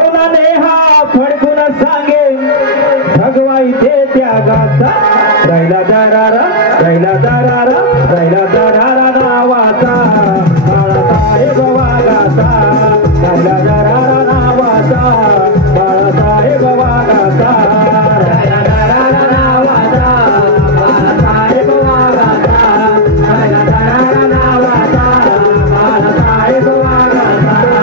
ठेवला नेहा फडकून सांगे भगवाई ते त्या गाता राहिला दारारा राहिला दारारा राहिला दारारा नावाचा बाळासाहेब वाघाचा राहिला दारारा नावाचा बाळासाहेब वाघाचा राहिला दारारा नावाचा बाळासाहेब वाघाचा राहिला दारारा नावाचा बाळासाहेब वाघाचा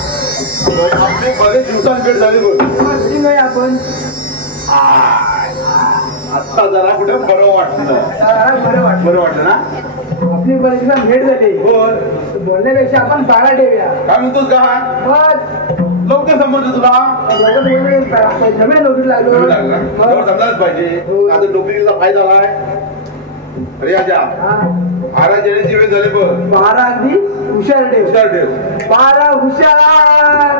आपले बरेच दिवसांकडे झाले बोल नाही आपण आता जरा कुठे बरं वाटलं ना. आपली परीक्षा भेट झाली. बोलण्यापेक्षा आपण बाळा ठेवूया. काय म्हणतोस का? लवकर समजलं तुला. जमेल नोकरी लागलो. समजायलाच पाहिजे. आता नोकरीचा फायदा झालाय. अरे आजा 12 जेण्याची वेळ झाली बघ. 12 अगदी हुशार ठेव. 12 हुशार.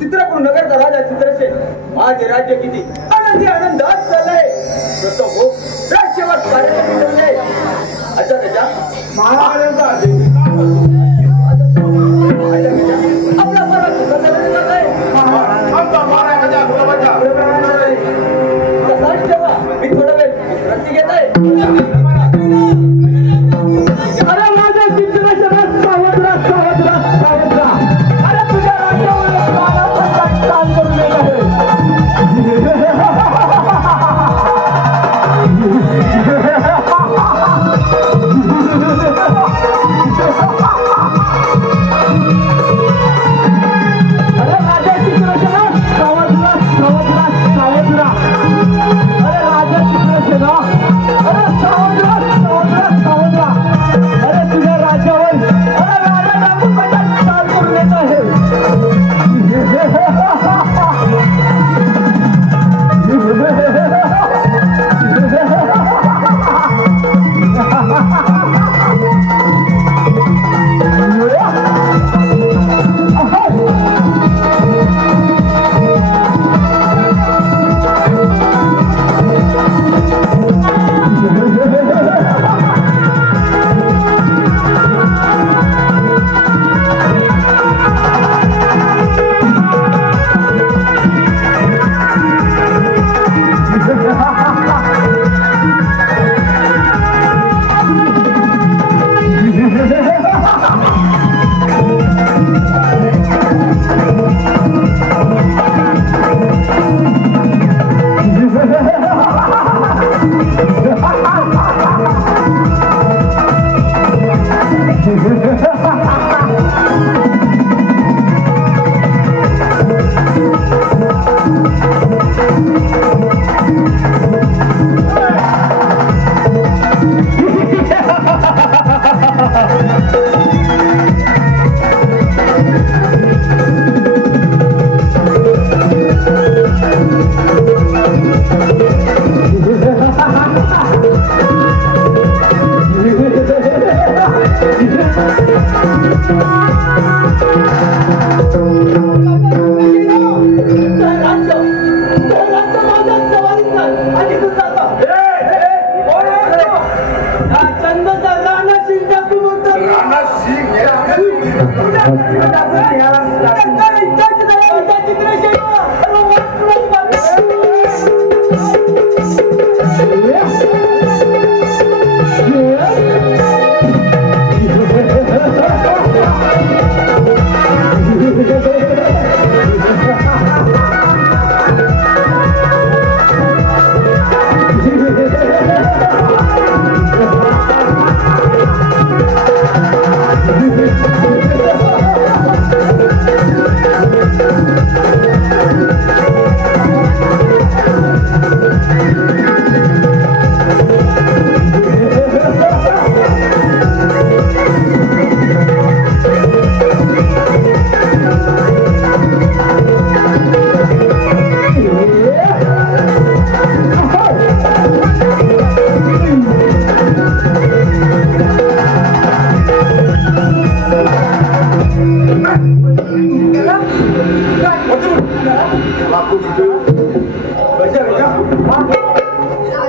चित्रपूर नगरचा राजा चित्रसेन माझे राज्य किती आनंदी आनंदात चाललंय. प्रथम हो राज्यवाद कार्यक्रम ठेवले. अच्छा राजा महाराजांचा आपला परत सदन चाललंय. मी थोडा वेळ विश्रांती घेत आहे. अरे माझ्या चित्रसेनात सावधरा सावधरा सावधरा. अरे तुझ्या राज्यावर काम करून येत अरे माझ्या चित्रसेना सावधरा सावधरा सावधरा. अरे राजा चित्रसेना अरे सावधरा सावधरा सावधरा. अरे तुझ्या राज्यावर अरे राजा दाखवून काम करून येत आहे.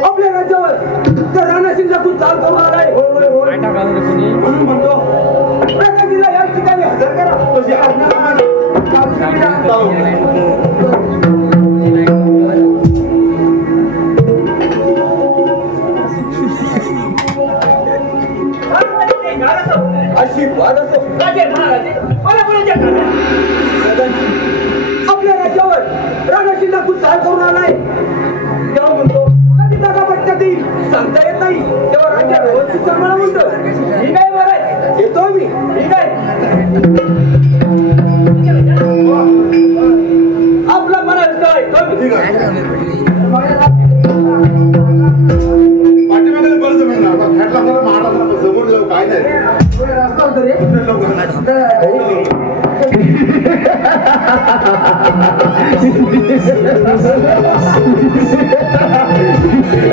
आपल्या राज्यावर तर राणासिंगला तू चाल करून आलाय. म्हणून म्हणतो प्रगतीला या ठिकाणी हजर करा. आशीर्वाद असो आपल्या राज्यावर राणासिंगला तू चाल करून आलाय. तेव्हा म्हणतो कधी जागा पटकन येईल सांगता येत नाही. तेव्हा राज्य व्यवस्थित सांभाळा म्हणतो. ठीक आहे बरं येतो मी. ठीक आहे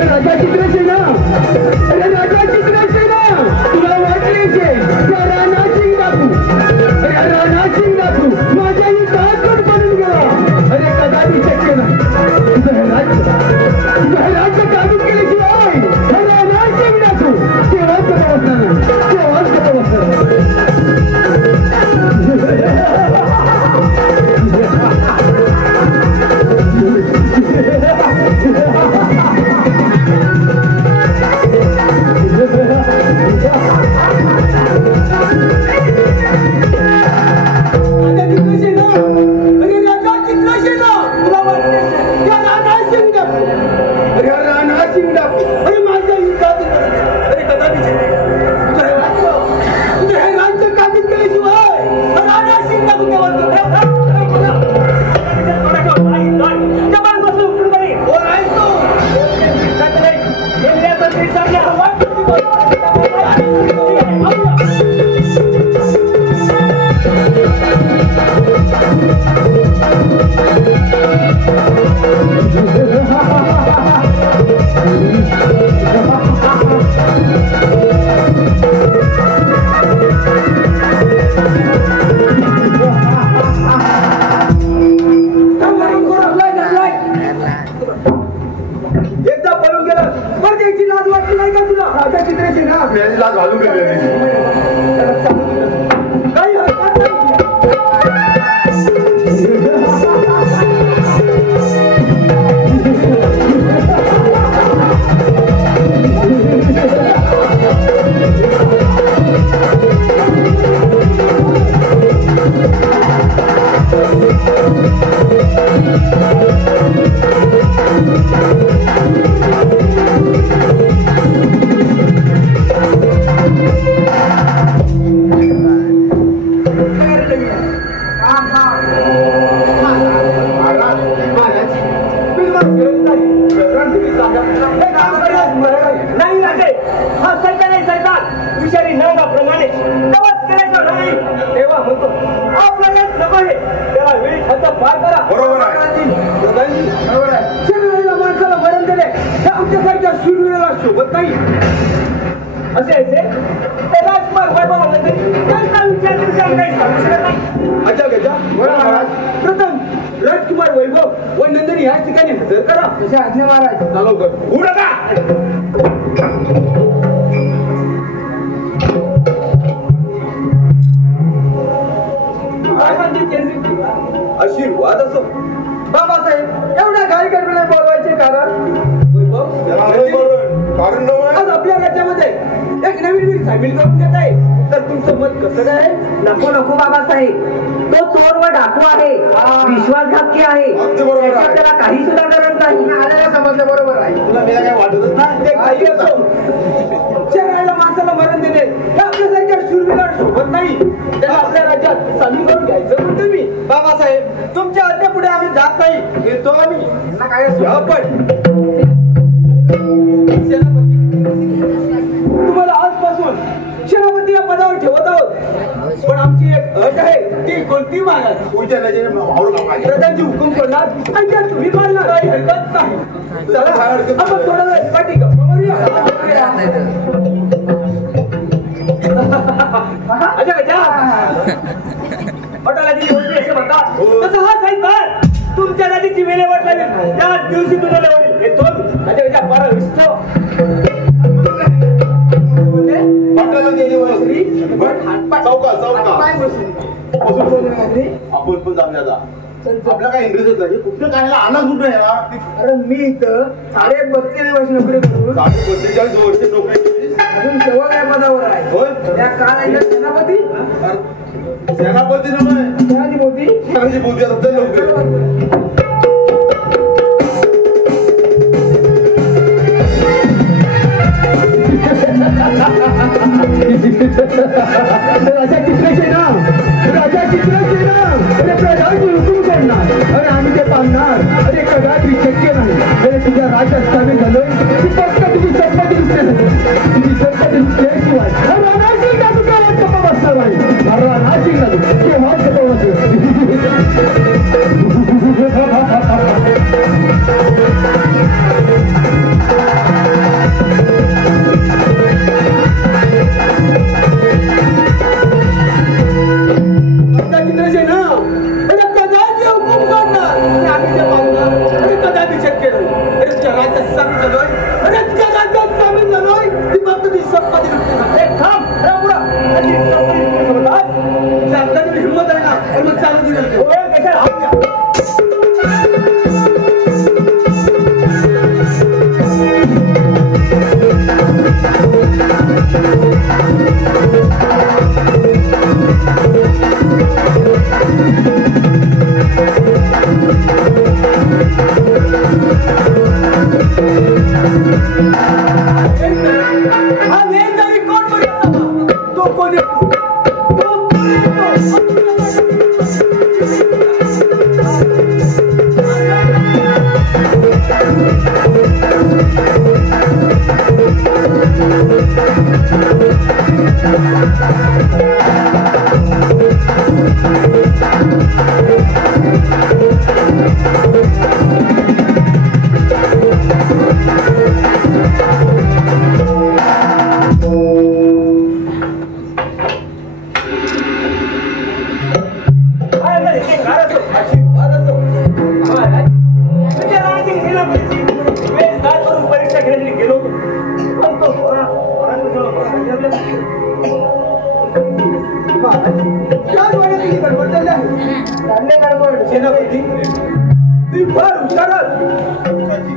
राजा चित्रसेना, अरे राजा चित्रसेना, तुला वाटले राणा सिंग बापू, अरे राणा सिंग बापू माझ्याही दाखवून बनून गेला. अरे कदापि शक्य नाही. तुझं राज्य काबीज केल्याशिवाय राणा सिंग बापू तेव्हाच गप्प बसणार नाही, तेव्हाच गप्प बसणार. प्रथम राजकुमार वैभव व नंदिनी या ठिकाणी हजर करा. तशा आज्ञा महाराज. चालू कर. आशीर्वाद असो. बाबासाहेब एवढ्या घाई गडबडीने बोलवायचे कारण आज आपल्या राज्यामध्ये एक नवीन वीर सामील करून घेत आहे. तर तुमचं मत कसं काय? नको नको बाबासाहेब, तो चोर व डाकू आहे, विश्वासघातकी आहे, त्याला काही सुद्धा गरज नाही. आलेल्या समजल्या बरोबर आहे. तुला मी काय वाटतच नाही. ते काही असो, शरीराला माणसाला मरण देणे हे आपल्यासारख्या शूरवीराला शोभत नाही. त्याला आपल्या राज्यात सामील करून घ्यायचं म्हणतो मी. बाबासाहेब तुमच्या आज्ञा पुढे आम्ही जात नाही. येतो आम्ही. काय पण तुम्हाला आजपासून सेनापती या पदावर ठेवत आहोत. पण आमची एक अट आहे. ती कोणती महाराज? प्रधानजी हुकूम करणार आणि त्या तुम्ही पाळणार. काही हरकत नाही. चला आपण थोडा वेळ पाठी गप्पा मारूया. पटाला दिली होती असे म्हणतात. तसं हा साहेब तुमच्या नदीची विल्हेवाट लावेल त्या दिवशी तुझ्या वडील येतो. माझ्या बरं विष्ट आपण पण जाऊया. आपल्या काय इंग्रजीत नाही. कुठं काय आला कुठं याला? अरे मी इथं 32.5 वर्ष नोकरी करून 42 वर्ष नोकरी अजून सेवा या पदावर आहे. होय. त्या काळात सेनापती सेनापती मोदी आता लवकर राजा चित्रसेना, राजा चित्रसेना, अरे प्रधानजी हुकूम करणार. अरे आम्ही ते पाहणार. अरे कदापि शक्य नाही. अरे तुझ्या राज्यात सामील झालोय ती फक्त तुझी संपत्ती दिसते नाही. तुझी संपत्ती दिसल्याशिवाय राणा सिंग बापू केव्हाच गप्पा बसणार नाही. राणा सिंग बापू केव्हाच गप्पा बसणार.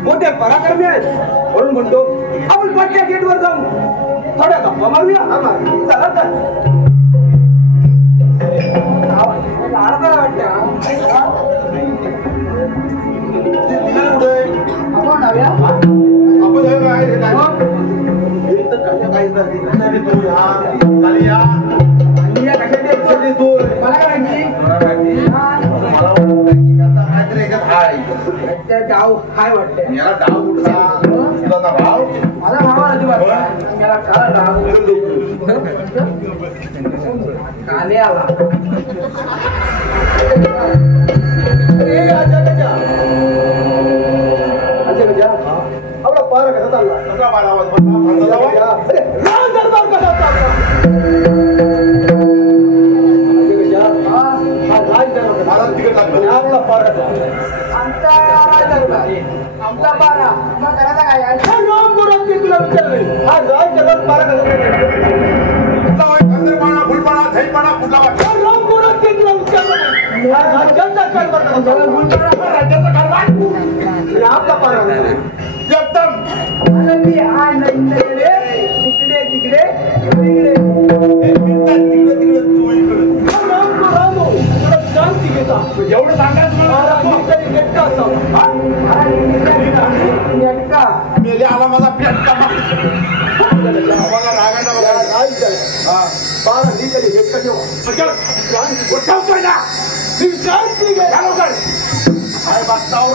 मोठे पराक्रमी आहेत म्हणून म्हणतो आपण पटक्या गेटवर जाऊन थोड्या गप्पा मारूया. चला तर डाव काय वाटते याला डाव कुठला भाव माझा भाव आधी वाटत मला काला डाव काले आला आपला पारा कसा चालला कसा बारा आपला पारा आमचा पारा मग करायचा काय तुला विचारलं हा राज जगात पारा कसा अंदरपणा फुलपणा थैपणा कुठला तुला विचारलं राज्याचा कारभार राज्याचा कारभार आपला पारा एकदम तिकडे तिकडे तिकडे एवढं सांगा मेले आला माझा पेटका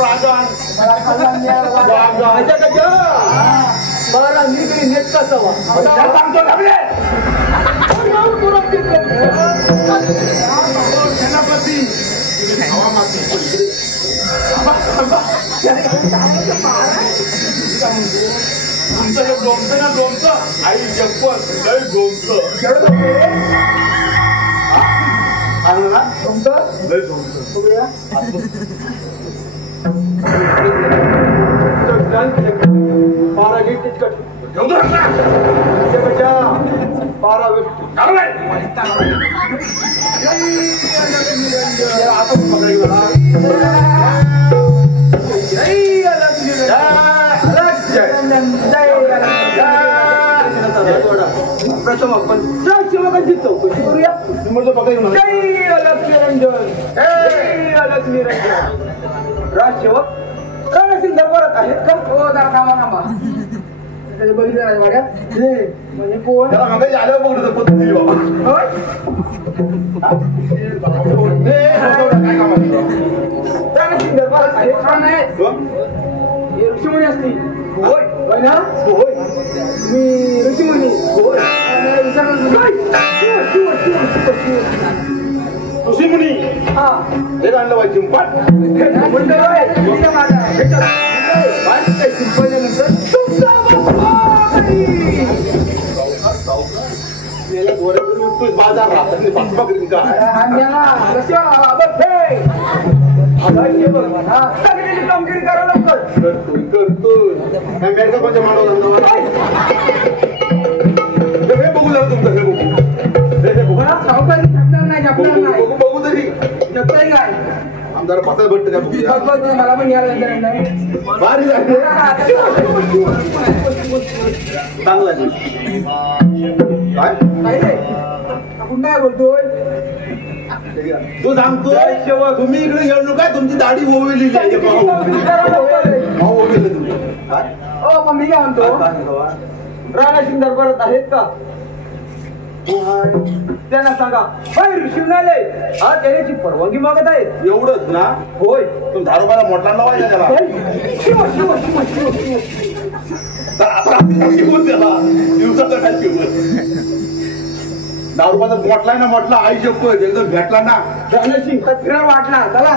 राजन बारा मी तरी नेटका सांगतो सेनापती तुमचं हे गोमचं ना गोमचं आई जगपत लय गोमचं ना तुमचं लय बारा गेट तितकट ठेवतो बारा प्रथम आपण शिवकांची चौकशी करूया. जय अलग निरंजन जय अलग निरंजन. राजसेवक रणसिंग दरबारात आहेत का? हो थांबा बघितलं वाड्यात म्हणजे कोण आलं बघ पद्धती बाबा काय काम रणसिंग दरबारात आहेत ऋषीमुनी असतील. होय ना होय मी ऋषीमुनी होय ऋषीमुनी हा हे आणलं पाहिजे चिंपाट बाजार राहतात कामगिरी करा लवकर काय बँका कोणत्या मांडव हे बघू जरा तुमचं हे बघू सावकारी छापणार नाही बघू तरी छापणार काय जरा बसायला भेटतं का बघूया. मला पण यायला भारी झाली. चांगला आहे. काय आपण काय बोलतोय तू सांगतोय तुम्ही इकडे येऊ नका तुमची दाढी ओवलेली आहे. ओवलेली तुम्ही काय मग मी काय म्हणतो राणा सिंग दरबारात आहेत का त्यांना सांगा ऋषीनाले हा देण्याची परवानगी मागत आहेत. एवढंच ना होय तुम्ही 10 रुपयाला मोठला लावायचा त्याला. आता शिकवून त्याला दिवसाचा काय शिकवत 10 रुपयाचा मोठलाय ना म्हटलं आई शकतो एकदम भेटला ना राणा सिंग फिरायला वाटला चला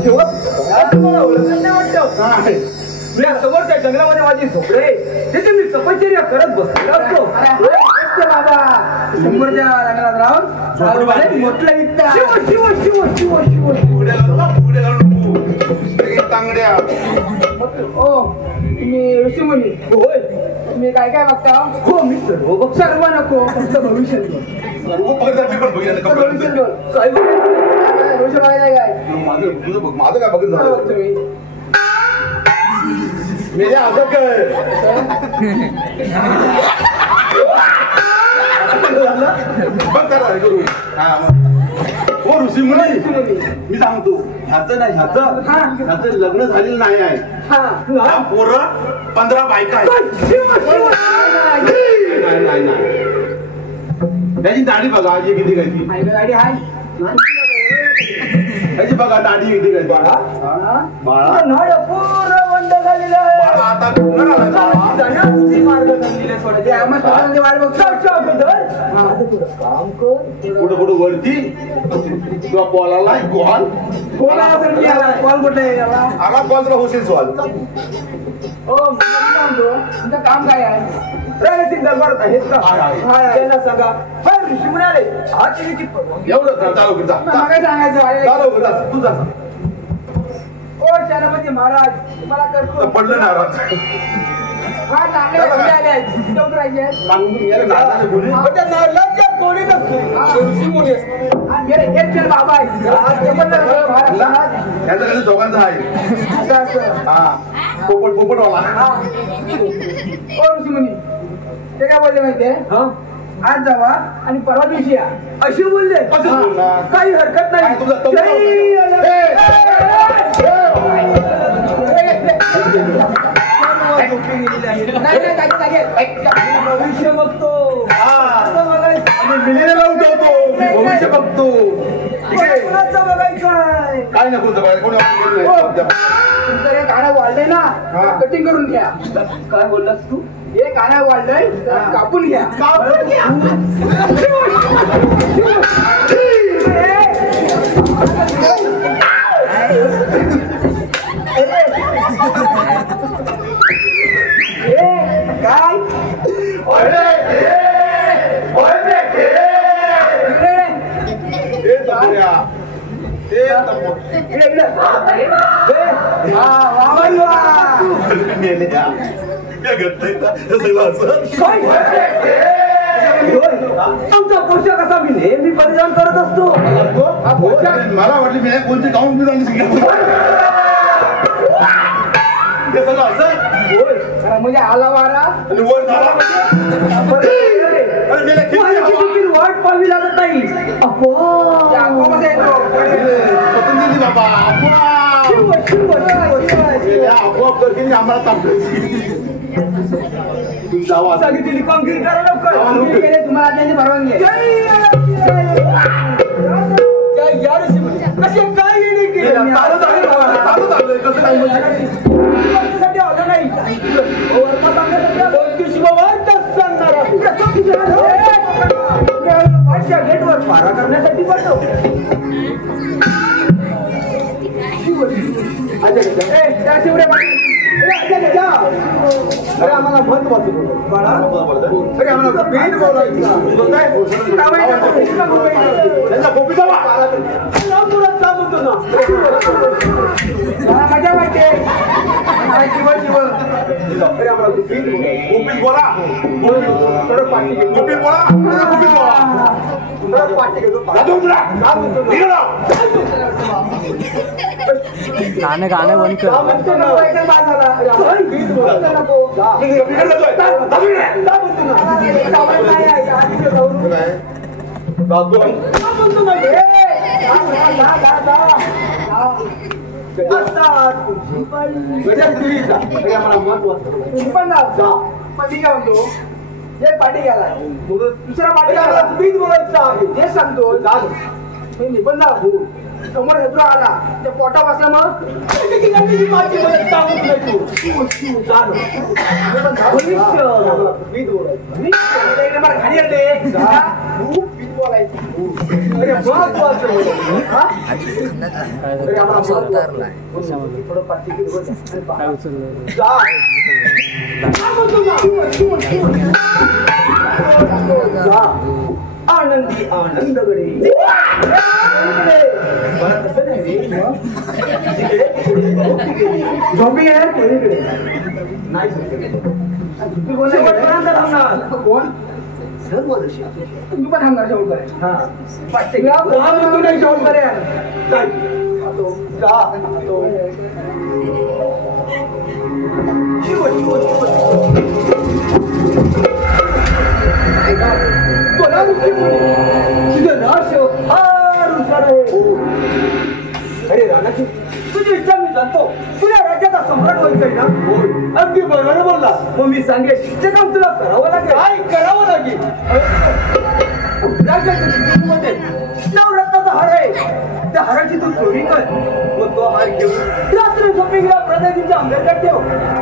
शेवट तुम्हाला ओळखत नाही वाटतं या समोरच्या जंगलामध्ये माझी झोपडे तिथे मी तपश्चर्या करत बसलो असतो. बाबा समोरच्या जंगलात राहून मोठलं इतका तांगड्या ओ तुम्ही ऋषीमुनी होय तुम्ही काय काय बघता हो मी सर्व नको फक्त भविष्य सर्व पगार पण बघितलं काय भविष्य बघायला काय माझं काय बघत झालं तुम्ही मेल्या असं काय हो ऋषी मुनी मी सांगतो ह्याचं नाही ह्याचं लग्न झालेलं नाही आहे. हा पोरं 15 बायका आहेत. नाही त्याची दाढी बघा ही किती काय गाडी आहे त्याची बघा दाढी किती काय बाळा पूर्ण बंद झालेलं आहे. आता कुठं कुठं वरती किंवा बॉलाला बॉल कॉल कुठे आला बॉल तुला होशील सॉल. तुमचं काम काय आहे रणसिंग दरबारात आहेत का त्यांना सांगा ऋषी म्हणाले हा तिची एवढं चालू कर जा काय सांगायचं चालू कर जा तू जा ओ सेनापती महाराज तुम्हाला करतो पडलं नाराज हा चांगले आले आहेत कोणी नसतो बाबा याचं कधी दोघांचं आहे हा पोपटवाला ऋषीमुनी ते काय बोलले माहितीये आज जावा आणि परवा दिवशी या अशी बोलले काही हरकत नाही भविष्य बघतो भविष्य बघतो बघायचं काय नको तुमचं हे गाणं वाढलंय ना कटिंग करून घ्या. काय बोललास तू हे गाणं वाढलंय कापून घ्या काय तुमचा पोशाख कसा मी नेहमी परिधान करत असतो. मला वाटलं मी कोणती गाऊन बिदान म्हणजे आला वारा वर झाला वाट पाहावी लागत नाही. बाबा आपोआप करतील आम्हाला तापली सांगितली कामगिरी करा लवकर तुम्हाला त्यांची परवानगी कसे काय कसं काय गेटवर पारा करण्यासाठी बनतो. अरे आम्हाला महत्वाचं अरे आम्हाला पेट बोलायचं मजा माहिती अरे आम्हाला बोला गाणे गाणे बंद कर पाठी गेला दुसरा पाठी गेला बीज बोलायचा आहे ते सांगतो मी निबंध समोर हेतू आला त्या पोटा वाचला मग आनंदी आनंदगडे झोपी आहे कोणीकडे नाही कोण सर्वदर्शी तुम्ही पण थांबणार जेवण करेल तू नाही जेवण करेल अरे राणाची तुझी इच्छा मी जाणतो तुझ्या राज्याचा सम्राट व्हायचंय ना अगदी बरोबर बोलला मग मी सांगेन ते काम तुला करावं लागेल काय करावं लागेल राज्याच्या मध्ये नवरत्नाचा हार आहे त्या हाराची तू चोरी कर व तो हार घेऊन रात्री झोपेला प्रजातीच्या अंगात ठेव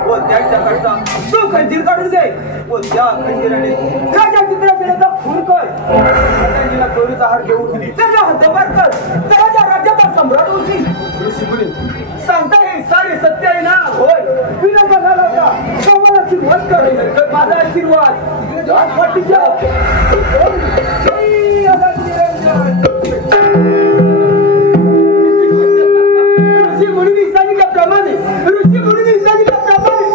व त्याच्याकडचा तो खंजीर काढून दे व त्या खंजीराने राजा चित्रसेनाचा खून कर प्रजातीला चोरीचा हार घेऊन त्याचा हद्दपार कर त्याच्या राज्याचा सम्राट होशील सांगता हे सारे सत्य आहे ना होय विना बघायला होता मला आशीर्वाद कर माझा आशीर्वाद ऋषी म्हणून सांगितल्याप्रमाणे ऋषी म्हणून सांगितल्याप्रमाणे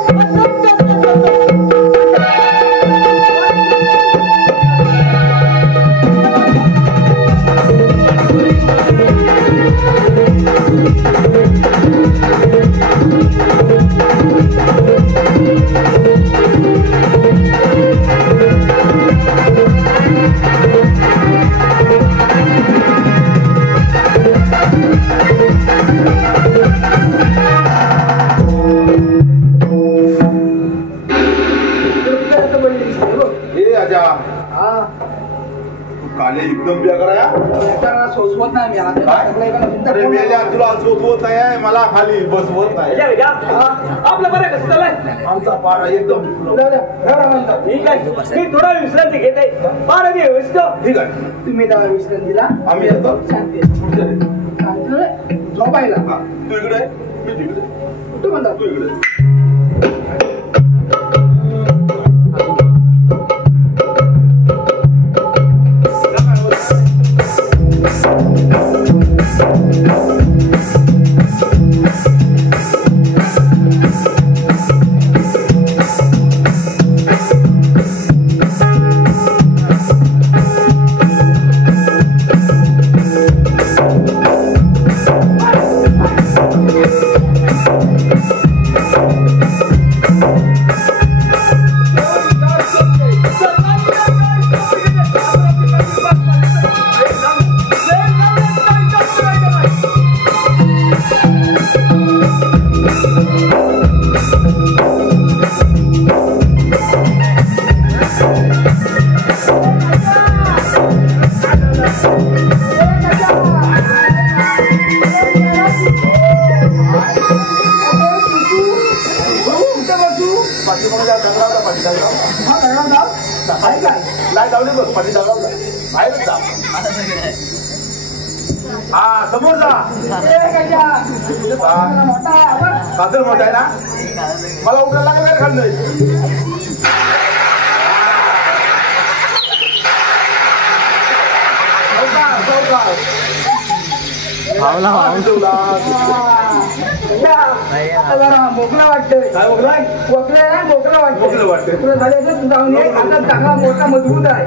काले एकदम बिया कराया सोसवत नाही अरे मेल्या तुला सोसवत नाही मला खाली बसवत नाही आपलं बरं कसं चाललंय आमचा पारा एकदम ठीक आहे मी थोडा विश्रांती घेते पारा मी ठीक आहे तुम्ही दहा विश्रांतीला आम्ही येतो शांती झोपायला तू इकडे मी तिकडे तू म्हणता तू इकडे समोर जा कातर मोठा आहे ना मला उठायला लागलं काय खाल्लंय मोकळा वाटतंय काय मोकळाय मोकळा वाटतंय तुला झाले चांगला मोठा मजबूत आहे.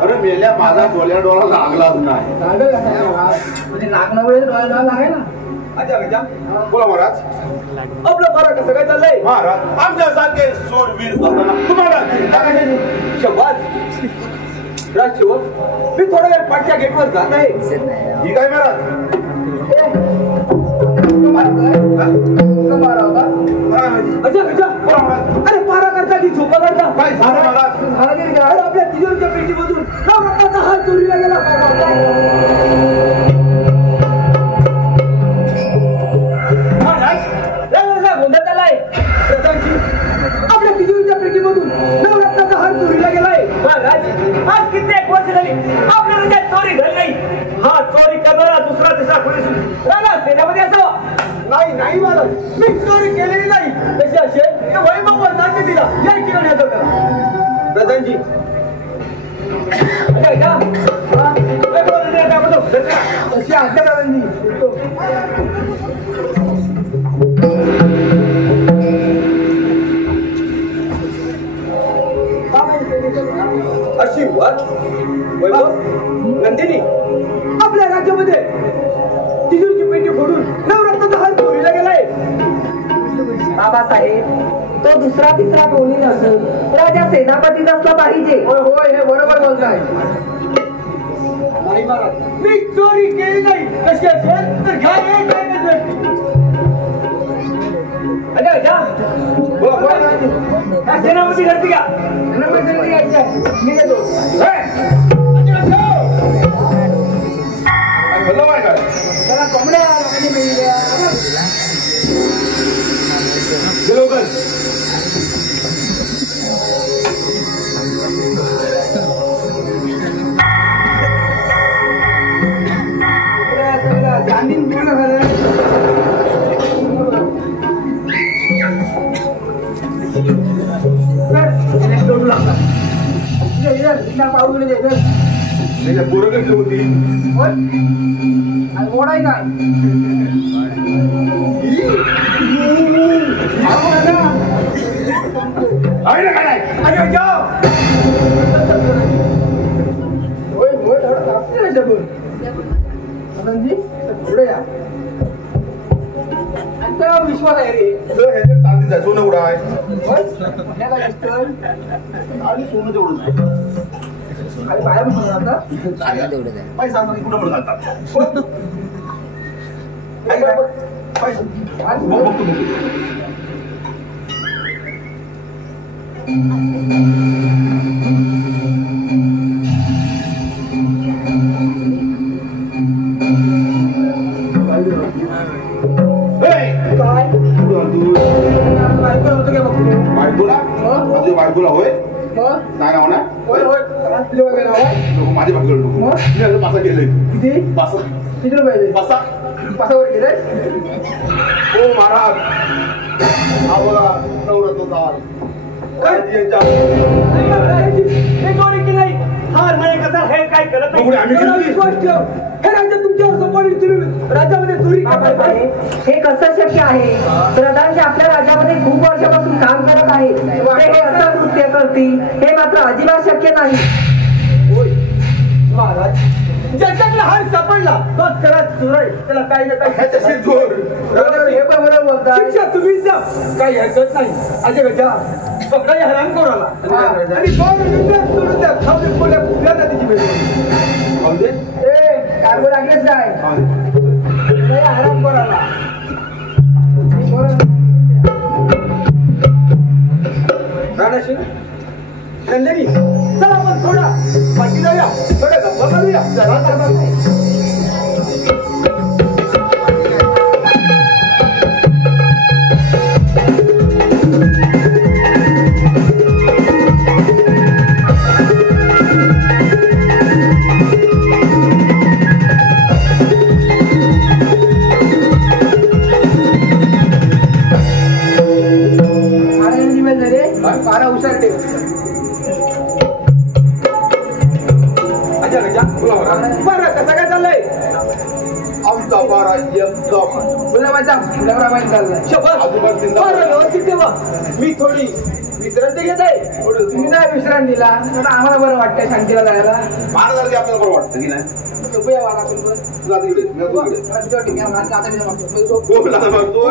अरे मेल्या माझा डोळा लागलाच नाही. बोला महाराज. आपलं बरं कसं काय चाललंय महाराज आमच्या सारखे सूरवीर असताना तुम्हाला मी थोडा वेळ पाठच्या गेटवर जात आहे. ही काय महाराज अरे पारा करता की झोपा करता काय झालं महाराज. अरे आपल्या तिजोरीच्या पेटीमधून नवरत्नाचा हार चोरीला गेला. गोंधळ झालाय. आपल्या तिजोरीच्या पेटीमधून नवरत्नाचा हार चोरीला गेलाय. आज कित्येक वर्ष झाली आपल्या राज्यात चोरी झाली नाही. हा चोरी करणारा दुसरा तिसरा कोणी सेनामध्ये असावा. नाही महाराज मी चोरी केलेली नाही. तशी असेल तर वैभव वर्धांनी दिला या ठिकाणी हजर करा. प्रधानजी तशी आहे प्रधानजी. अशी वाद वैभव नंदिनी आपल्या राज्यामध्ये तिजोरीची पेटी फोडून नवरत्नाचा हार चोरीला गेलाय. बाबासाहेब तो दुसरा तिसरा कोणी नसून राजा सेनापतीच असला पाहिजे. होय हे बरोबर बोलताय. नाही महाराज मी चोरी केली नाही. कशी असेल तर घ्या एक सेनापती घडती का सेनापती घ्यायची मी देतो. त्याला कोंबड्या जामीन पूर्ण झालं. पाऊस पोरं कशी होती मोड आहे काय पुढे या. विश्वास आहे रे. चांदीचा सोनं उडा आहे आणि सोनं तेवढं आणि बाहेर आता पैसा कुठं पण घालतात. बायकोला होय नाही ना होणार माझी भाकरी नको पासा गेलंय. किती पासा किती रुपये पासा पासावर गेले. हो महाराज हा बघा नवरत्नाचा चोरी केली हार नाही कसा हे काय करत नाही. आम्ही विश्वास ठेव. हे राज्य तुमच्यावर कोणी तुम्ही राज्यामध्ये चोरी करताय? हे कसं शक्य आहे? प्रधान जे आपल्या राज्यामध्ये खूप वर्षापासून काम करत आहे ते हे असं कृत्य करतील हे मात्र अजिबात शक्य नाही. होय महाराज, ज्याच्यातला हार सापडला तोच खरा चोर आहे. त्याला काही ना काही ह्याच्याशी जोर. हे पण बरोबर बोलताय. शिक्षा तुम्हीच द्या, काही हरकत नाही. अजय गजा पकडा या हरामखोराला आणि सोडून द्या. खाऊ दे कोल्या कुठल्या नदीची भेट खाऊ दे. कार्बन लागलेच काय हरामखोराला. राणाशी नंदिनी चला आपण थोडा पाठी जाऊया, थोडं गप्पा करूया. जरा कारभार नाही. पारा हुशार ठेव. अच्छा गजा बरं कसं काय चाललंय? आमचा बारा एकदम गुलाबाचा गुलाबाई चाललाय. बरं व्यवस्थित ठेवा. मी थोडी विश्रांती घेत आहे. तुम्ही नाही विश्रांतीला आम्हाला बरं वाटतंय शांतीला जायला. महाराजांची आपल्याला बरं वाटतं की नाही? झोपूया वाटा आपण पण. तुला तिकडे मी तिकडे बोला म्हणतो.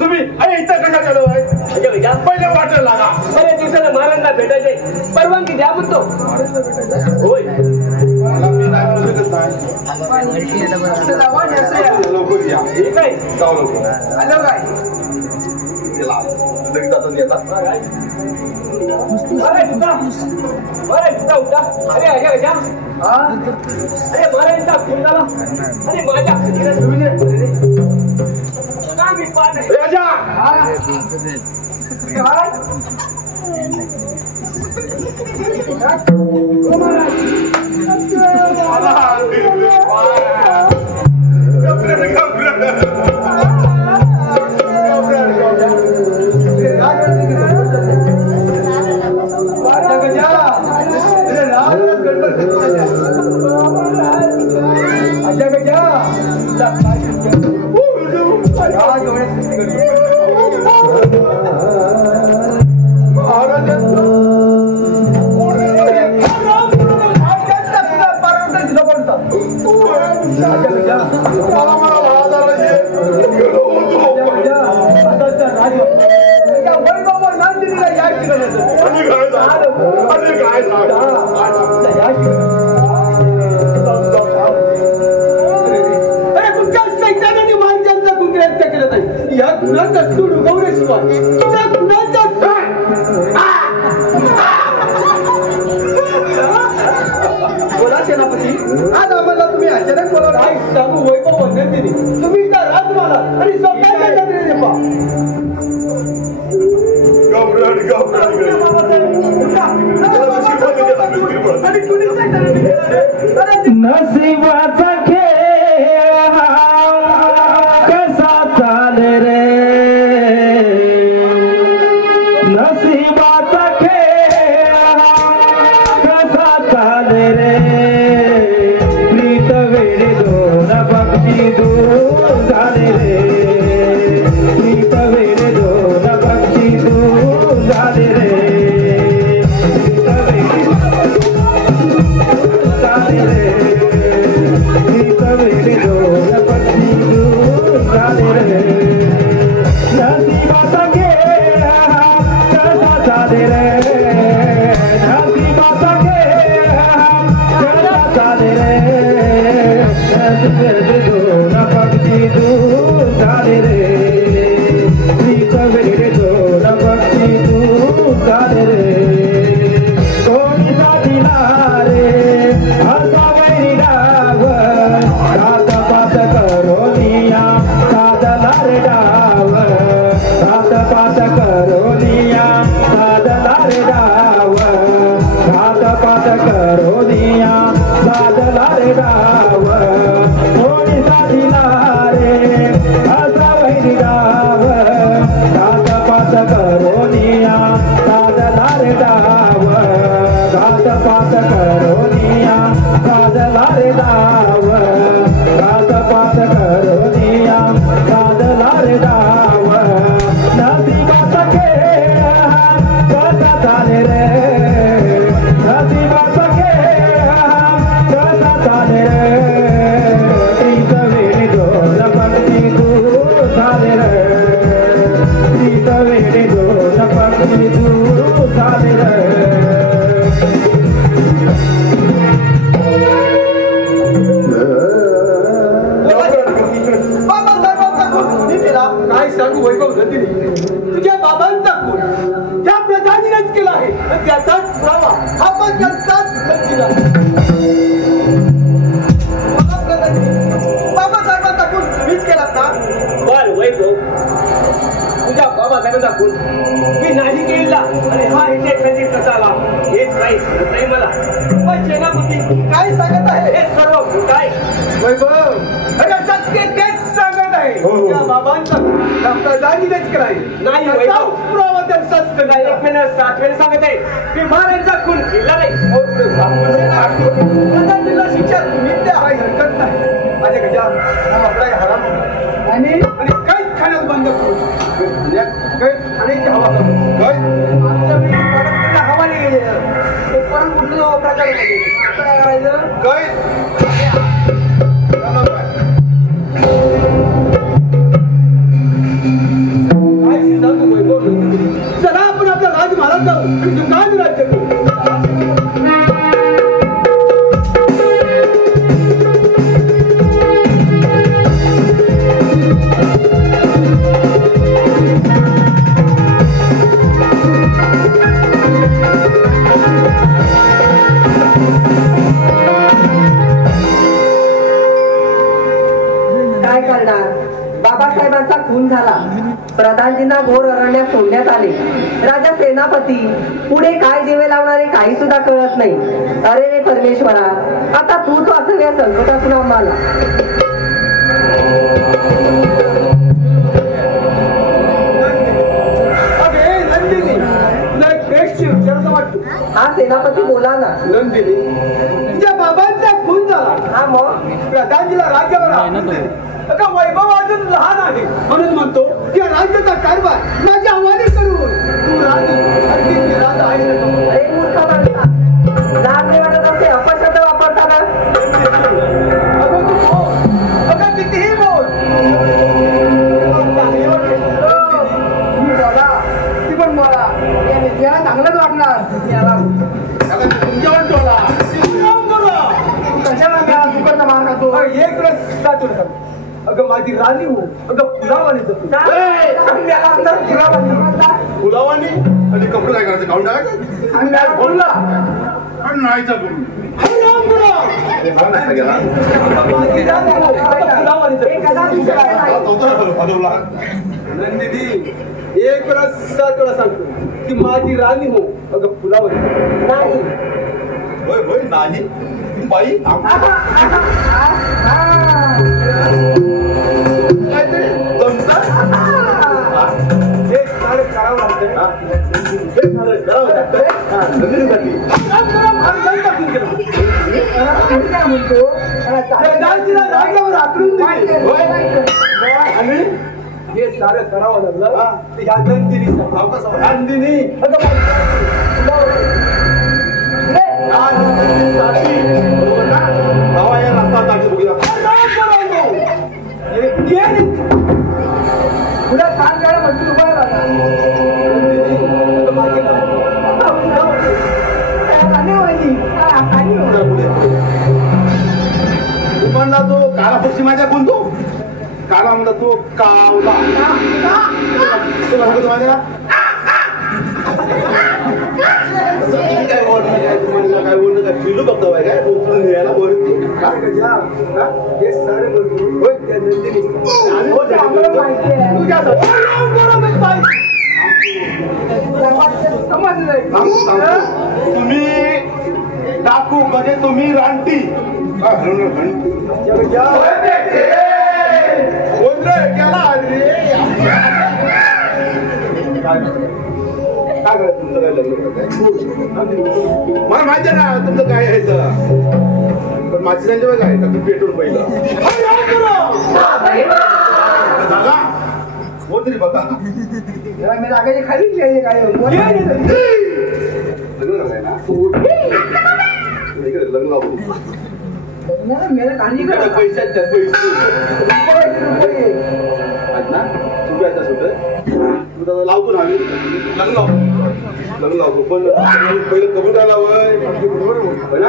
तुम्ही इथं कशा चालू आहे? पहिले वाटेल लागा. बऱ्याच दिवसाला महाराजांना भेटायचे परवानगी द्या म्हणतो. होय मी नाही बोलू शकत नाही. लवकर या. ठीक आहे जाऊ लवकर. आलो काय लगेच आता येतात. अरे अरे गजा अरे महाराजांचा फोन झाला. अरे माझ्या राजा नसीबाचा खेळ नशिबाचा खेळ कसा चाले रे प्रीत वेळे दोन पक्षी दूर झाले रे प्रीत वेळे दोन पक्षी दूर झाले रे प्रीत वेळे दोन पक्षी दूर झाले रे नशिबाचा खेळ कसा चाले रे नशिबाचा खेळ कसा चाले रे दोन पक्षी दूर झाले रे प्रीत वेळे दोन पक्षी दूर झाले रे कोणी दिला रे असा वैरी डाव सात पात करोनिया साधला रे डाव सात पात करोनिया साधला रे डाव सात पात करोनिया साधला रे डाव कोणी दिला रे असा वैरी डाव सात पात करोनिया साधला रे डाव घात पात करोनिया साधला रे डाव घात पात करोनिया साधला रे डाव नशिबाचा खेळ कसा चाले रे नशिबाचा खेळ कसा चाले रे प्रीत वेळे दोन पक्षी दूर झाले रे प्रीत वेळे दोन पक्षी दूर झाले रे काय सांगू वैभव नंदिनी तुझ्या बाबांचा खून त्या प्रधानीनेच केला आहे आणि त्याचाच पुरावा हा पण त्यांचाच दिला बाबासाहेबांचा खून तुम्हीच केलात ना बर वैभव तुझ्या बाबासाहेबांचा खून मी नाही केला आणि हा इथे खंडित कसा आला हेच नाही मला पण सेनापती काय सांगत आहे हे सर्व खोट आहे वैभव अरे सत्य तेच सांगत आहे त्या बाबांचा त्या प्रधानीनेच केला आहे नाही वैभव पुरावा त्यांचाच नाही एक महिन्यात 7 वेळा सांगत आहे मी महाराजांचा खून केला नाही प्रधानीला शिक्षा तुम्ही द्या काही हरकत नाही माझ्या गजात आपला हराम आणि कैद खाण्यात बंद करू कैद खाण्याची हवा करू हवा नाही गेलेलं परत कुठलं प्रकार काय करायचं चला आपण आपला राजमहाराज जाऊ आणि दुकान राज्य करू काय करणार बाबासाहेबांचा खून झाला प्रधानजींना घोर अरण्यात सोडण्यात आले राजा सेनापती पुढे काय दिवे लावणारे काही सुद्धा कळत नाही अरे रे परमेश्वरा आता तूच वाचव या संकटातून आम्हाला हा सेनापती बोला ना नंदिनी तुझ्या बाबांचा खून झाला हा मग प्रधानजीला राज्यभर आता वैभव अजून लहान आहे म्हणून म्हणतो की राज्याचा कारभार माझ्या हवाले करून तू राजा आहे अरे मूर्ख माणसा लहान नाही वाटत असे अपशब्द वापरता ना अगं तू बोल अगं कितीही बोल ती पण मला याला चांगलंच वाटणार याला तुमच्यावर टोला कशाला सुकरचा मार खातो एक रस साचून अगं माझी राणी हो अगं फुलावानी फुलावानी आणि कपडे काय करायचं काढून टाकायचं बोलला पण नाहीचा नंदिनी एक रस्सा तुला सांगतो की माझी राणी हो अगं फुलावानी नाही होय होय नाही बाई करावं लागतं काय म्हणतो आणि हे सारं करावं लागलं ह्या नंदिनी नंदिनी तुला सांग काय म्हणतो म्हणला तो काला पक्षी माझ्या कोण तो काला म्हणला तो कावला तुला सांगतो माझ्या काय बोलणं काय बोलणं काय पिलू बघतो काय उचलून घ्यायला बोलतो हे सारे तुम्ही डाकू म्हणजे तुम्ही रानटी गेला काय करायचं तुमचं काय लग्न मला माहिती आहे ना तुमचं काय आहे पण माझी त्यांच्या काय तुम्ही पेटून पहिलं झाला हो तरी बघा मी लागायची खालीच घ्यायचे काय लग्न झालंय ना इकडे लग्न लावतो पैशाच्या पैसे ना तुम्ही आता सुद्धा लावतो ना आम्ही लग्न लावतो पण पहिलं कबूल करायला हवंय ना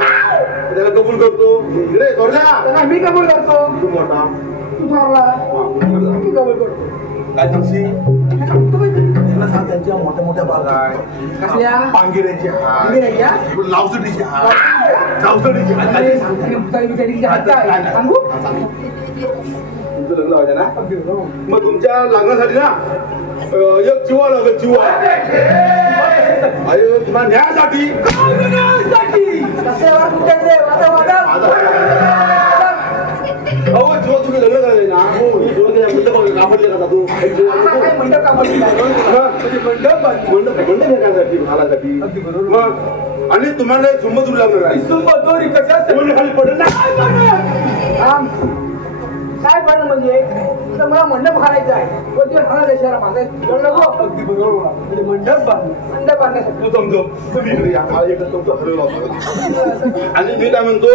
त्याला कबूल करतो इकडे थोरल्या मी कबूल करतो तू मोठा तू थोरला तू कबूल करतो काय सांगशी त्यांना सांग त्यांच्या मोठ्या मोठ्या बागा कसल्या पांगिऱ्याची पांगिऱ्याच्या? लावसडीची जावसडीची सांगू तुमचं लग्न व्हायचं ना मग तुमच्या लग्नासाठी ना एक चिवा लागेल चिवा अरे तुम्हाला न्यायासाठी अहो चिवा तुम्ही लग्न करायचं ना मंडप कापडले का तू मंडप फेकायसाठी घालासाठी मग आणि तुम्हाला झुंबत लागणार आहे खाली पडेल ना काय पण म्हणजे तर मला मंडप घालायचं आहे पण ते मला देशाला बांधायचं अगदी बरोबर म्हणजे मंडप बांधण्यासाठी तू समजो तुम्ही इकडे या मला एकच तुमचं हरवलं होतं आणि मी काय म्हणतो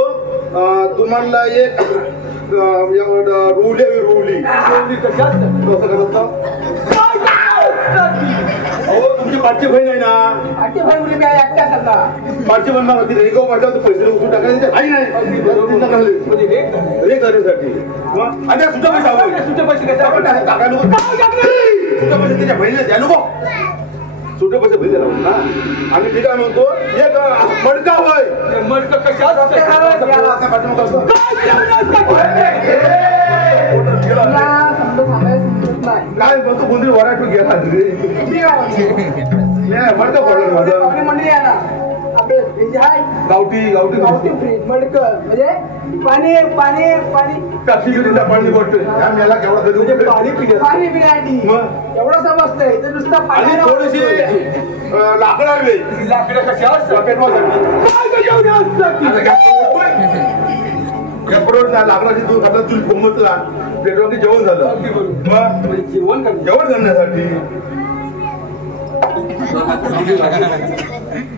तुम्हाला एक रुवली रुवली कसं करत अहो तुमची पाठची बहीण आहे ना आठी भाई मुली मी एकट्या सांगा पाठची बहीण मला ती रेगाव पाठवतो पैसे उचलून टाकायचे आई नाही म्हणजे रेग करण्यासाठी आणि त्या सुद्धा पैसे हवं सुट्टे पैसे टाका नको सुट्टे पैसे त्याच्या बहिणीला द्या नको सुट्टे पैसे बहिणी द्या ना आणि मी काय म्हणतो एक मडका होय मडकं कशात काय म्हणतो कोणतरी वराठू गेला मडका पडलं माझं मंडळी आहे ना आपले फ्रीज आहे गावठी गावठी गावठी फ्रीज मडकं म्हणजे पाणी पाणी पाणी टाकीचा पाणी बोलतोय याला केवढा म्हणजे पाणी पाणी पिण्यासाठी मग? एवढं समजतंय तर नुसतं आणि पाणी थोडीशी लाकडं हवे लाकडं कशा पेट्रोल लाकडाची दूध घातला चूल कोंबतला पेट्रोलची जेवण झालं मग जेवण जेवण करण्यासाठी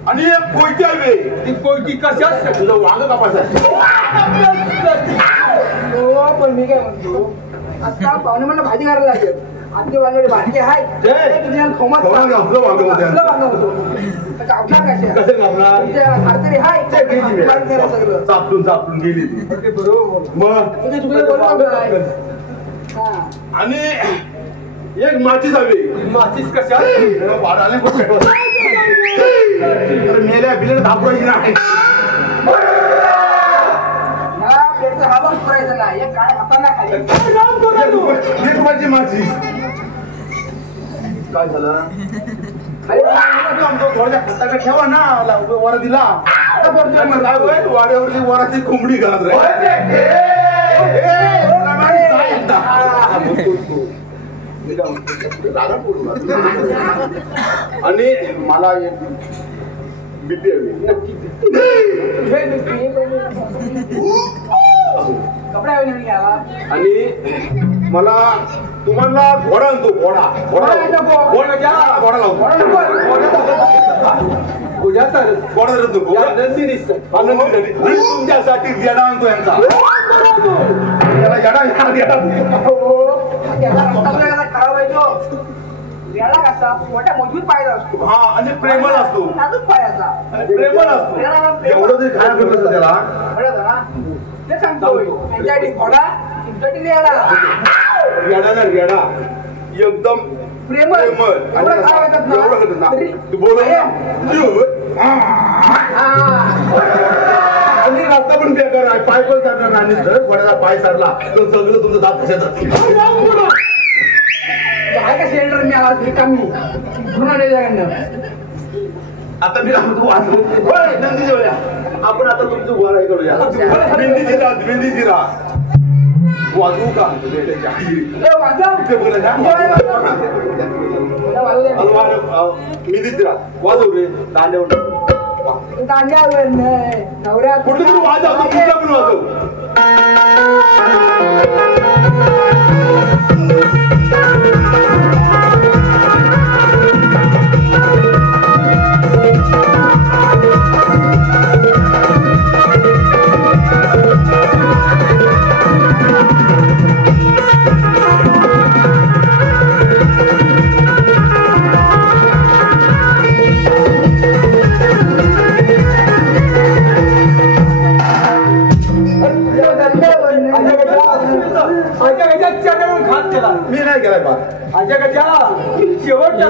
आणि एक कोयती हवे ती कोयती कशा तुझं वांग कापायचं हो पण मी काय म्हणतो आता पाहुणे म्हणलं भाजी करायला लागेल आमचे वांगडे बारके आहेत खमण घातलं वांग कसं कापणार चापटून चापटून गेली मग आणि एक माचीस हवी माचीस कशा वाढाले मेल्या बिल्या धापवायची नाही एक माझी माचीस काय झालं थोड्या खताकडे ठेवा ना वर दिला वाड्यावरली वराची कोंबडी घालत रागा पडू आणि मला बीपी हवी आणि मला तुम्हाला घोडा आणतो घोडा घोडा घोडा लावतो घोडा तुमच्यासाठी येडा आणतो यांचा मजबूत पायदा असतो हा आणि प्रेमळ असतो पायाचा प्रेमळ असतो एवढं तरी खायला करत त्याला ते सांगतो तुमच्यासाठी घोडा तुमच्यासाठी रेडा रेडा ना रेडा एकदम प्रेमळ एवढं खायला ना तू बोल आणि रस्ता पण बेकार आहे पाय पण सरणार आणि जर घोड्याला पाय सरला तर सगळं तुमचं दात कशात काय का सिलेंडर मी आवाज रिकामी आता मी नंदी जेवूया आपण आता तुमचं घर आहे करूया मेहंदीची रात वाजवू का मेहंदीची रात वाजव रे दांड्यावर नवऱ्या कुठलं तरी वाजव तुमचा पण वाजव मी नाही केलाय बा आजच्या गजा शेवटच्या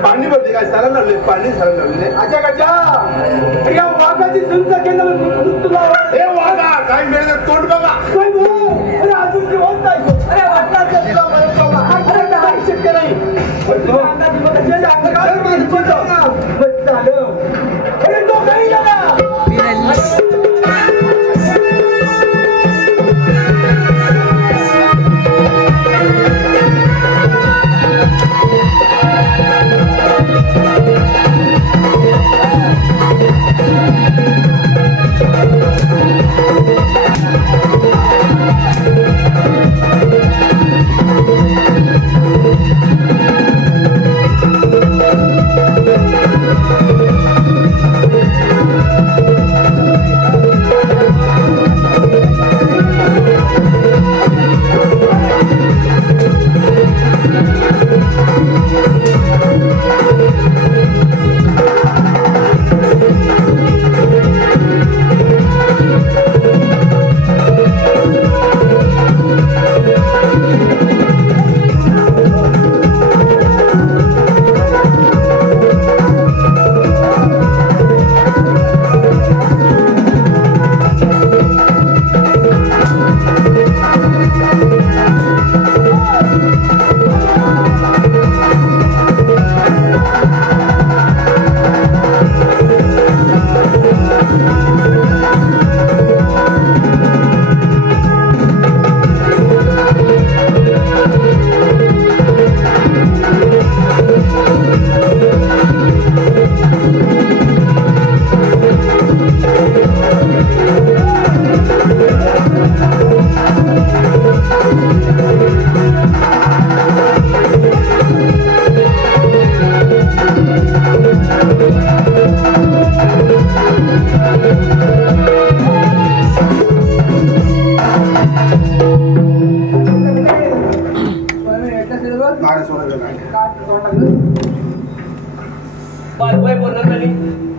पाणी भरले काय सारा लागले पाणी सारा लागले आजच्या गजा या वाघाची संख्या केलं तुला हे वाघा काय मिळेल तोंड बघा अरे अजून जिवंत आहे अरे वाटला अरे काय शक्य नाही अरे तो काही गेला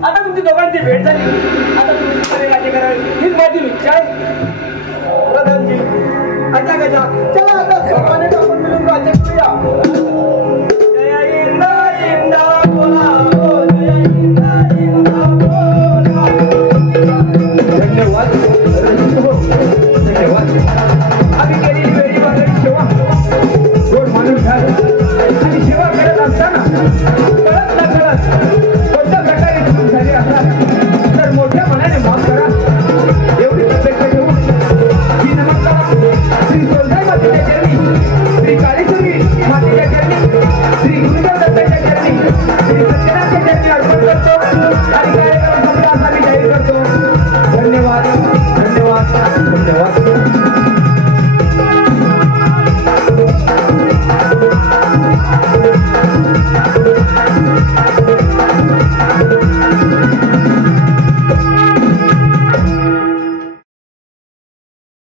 आता तुमची दोघांची भेट झाली आता तुम्ही राज्य करावे हीच माझी इच्छा आहे प्रधानजी अच्छा गजा चला आता सर्वांनी आपण मिळून राज्य करूया जय इंदा इंदा बोला जय इंदा इंदा बोला धन्यवाद धन्यवाद आम्ही केलेली वेळी वगैरे सेवा गोड माणूस झाला आणि सेवा करत असताना कळत न कळत कोणत्या प्रकारे झाली असणार तर मोठ्या